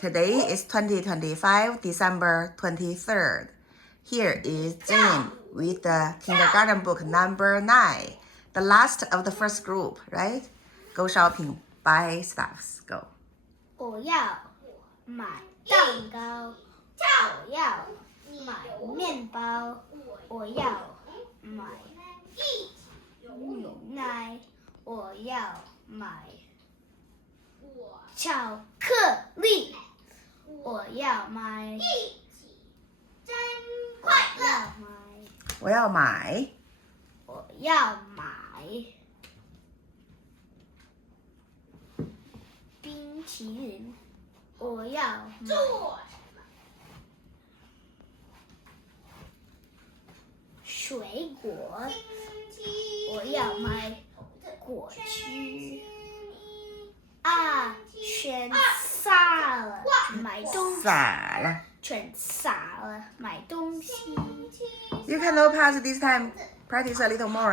Today is 2025, December 23rd. Here is Jane with the kindergarten book number 9, the last of the first group, right? Go shopping, buy stuffs, go. 我要买蛋糕，我要买面包，我要买牛奶，我要买巧克力，我要买真快乐，我要买冰淇淋，我要买水果，我要买果汁。啊，全洒了，买东西。洒了。全洒了，买东西。You can no pass this time. Practice a little more.